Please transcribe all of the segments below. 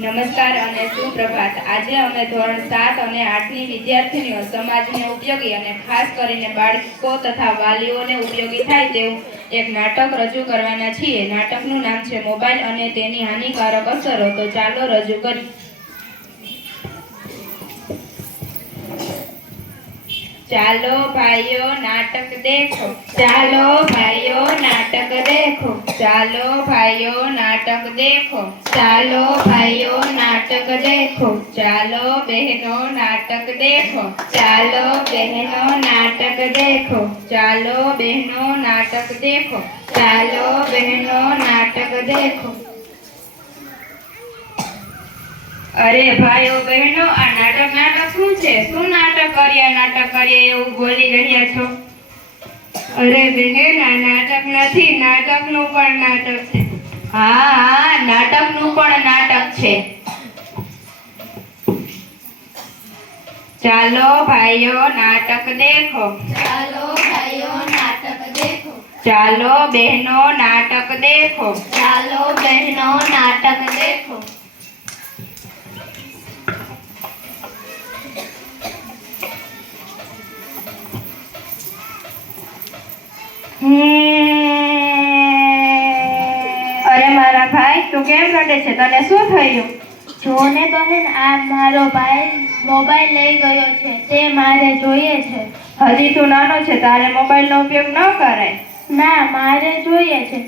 નમસ્કાર અને સુપ્રભાત। આજે અમે ધોરણ 7 અને 8 ની વિદ્યાર્થીનીઓ સમાજને ઉપયોગી અને ખાસ કરીને બાળકો તથા વાલીઓને ઉપયોગી થાય તેવું એક નાટક રજૂ કરવાના છીએ। નાટકનું નામ છે મોબાઈલ અને તેની હાનિકારક અસરો। તો ચાલો રજૂ કરીએ। ચાલો ભાઈઓ નાટક देखो। ચાલો ભાઈઓ નાટક देखो। ચાલો ભાઈઓ નાટક देखो। ચાલો ભાઈઓ નાટક देखो। ચાલો બહેનો નાટક देखो। ચાલો બહેનો નાટક देखो। ચાલો બહેનો નાટક देखो। ચાલો બહેનો નાટક देखो। अरे भाइयों बहनों आ नाटक શું છે? શું નાટક કરીએ એવું બોલી રહ્યા છો? અરે બહેન, આ નાટક નથી, નાટકનું પણ નાટક છે। હા, નાટકનું પણ નાટક છે। ચાલો ભાઈઓ નાટક देखो। ચાલો ભાઈઓ નાટક देखो। ચાલો બહેનો નાટક देखो। ચાલો બહેનો નાટક देखो। અરે મારા ભાઈ, તું કેમ રડે છે? તને શું થયું? જો ને બહેન, આ મારો ભાઈ મોબાઈલ લઈ ગયો છે, તે મારે જોઈએ છે। હજી તું નાનો છે, તારે મોબાઈલનો ઉપયોગ ન કરાય। ના, મારે જોઈએ છે।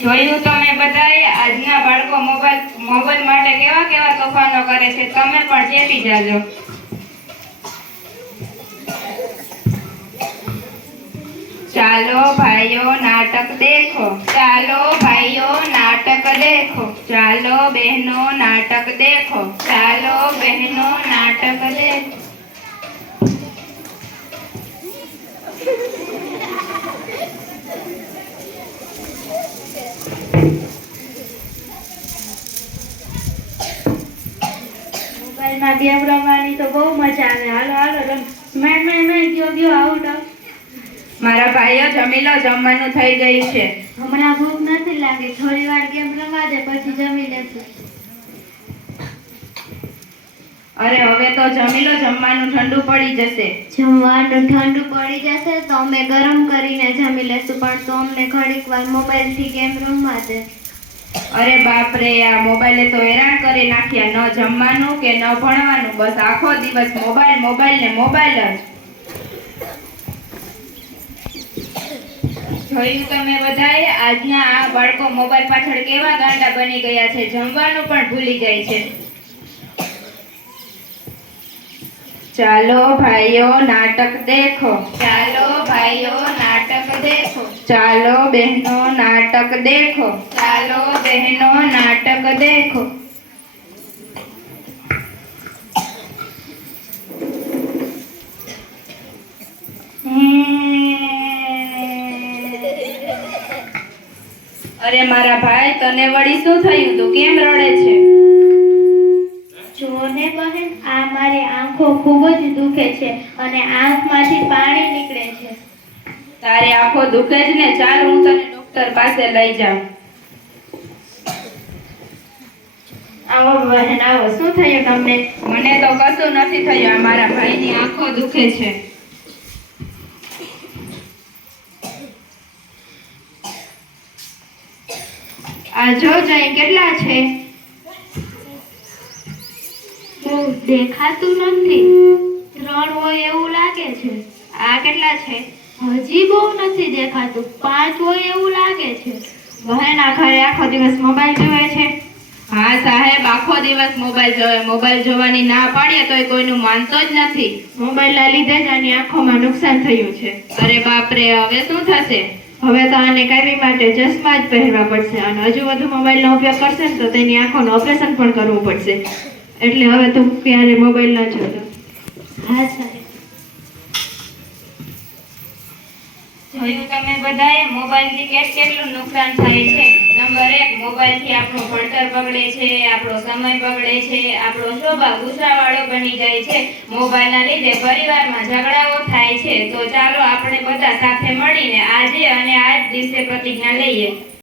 જોયું તમે બધાએ? આજના બાળકો મોબાઈલ માટે કેવા તોફાનો કરે છે। તમે પણ ચેતી જાજો। ચાલો ભાઈઓ નાટક देखो। ચાલો ભાઈઓ નાટક देखो। ચાલો બહેનો નાટક देखो। ચાલો બહેનો નાટક देखो। મોબાઈલમાં ગેમ રમવાની તો બહુ મજા આવે। હાલો હાલો રમ। મેં ગયો આઉટ। મારા ભાઈઓ જમી લો, જમવાનું થઈ ગયું છે। હમણાં ભૂખ નથી લાગી, થોડી વાર ગેમ રમવા દે, પછી જમી લેશું। અરે હવે તો જમી લો, જમવાનું ઠંડુ પડી જશે। જમવાનું ઠંડુ પડી જશે તો અમે ગરમ કરીને જમી લેશું, પણ તો અમને ઘડીક વાર મોબાઈલથી ગેમ રમવા દે। અરે બાપ રે, આ મોબાઈલે તો હેરાન કરી નાખ્યા। ન જમવાનું કે ન ભણવાનું, બસ આખો દિવસ મોબાઈલ મોબાઈલ ને મોબાઈલ જ। જોયું તમે બધાએ? આજના આ બાળકો મોબાઈલ પાછળ કેવા ગાંડા બની ગયા છે। જમવાનું પણ ભૂલી જાય છે। ચાલો ભાઈઓ નાટક देखो। ચાલો ભાઈઓ નાટક देखो। ચાલો બહેનો નાટક देखो। ચાલો બહેનો નાટક देखो। અરે મારા ભાઈ, તને વળી શું થયું? તું કેમ રડે છે? જો ને બહેન, આ મારી આંખો ખૂબ જ દુખે છે અને આંખમાંથી પાણી નીકળે છે। તારી આંખો દુખે જ ને? ચાલ, હું તને ડોક્ટર પાસે લઈ જાઉં। આવો બહેન, આવો। શું થયું તમને? મને તો કશું નથી થયું, આ મારા ભાઈની આંખો દુખે છે। આ જો જઈ કેટલા છે? દેખાતું નથી। 3 હોય એવું લાગે છે। આ કેટલા છે? હજી બહુ નથી દેખાતું। 5 હોય એવું લાગે છે। બહેન, આ ઘરે આખો દિવસ મોબાઈલ જોવે છે? હા સાહેબ, આખો દિવસ મોબાઈલ જોવે। મોબાઈલ જોવાની ના પાડીએ તોય કોઈનું માનતો જ નથી। મોબાઈલના લીધે જ આની આંખોમાં નુકસાન થયું છે। અરે બાપ રે, હવે શું થશે? હવે તો આને કાયમી માટે ચશ્મા જ પહેરવા પડશે, અને હજુ વધુ મોબાઈલનો ઉપયોગ કરશે ને તો તેની આંખોનું ઓપરેશન પણ કરવું પડશે। એટલે હવે તું ક્યારે મોબાઈલ ન જોતો। હા સાહેબ। જોયું તમે બધાએ? મોબાઈલથી કેટલું નુકસાન થાય છે। નંબર 1, મોબાઈલથી આપણું ભણતર બગડે છે, આપણો સમય બગડે છે, આપણો સ્વભાવ ગુસ્સાવાળો બની જાય છે. મોબાઈલના લીધે પરિવારમાં ઝઘડાઓ થાય છે. તો ચાલો આપણે બધા સાથે મળીને આજે અને આજ દિવસે પ્રતિજ્ઞા લઈએ.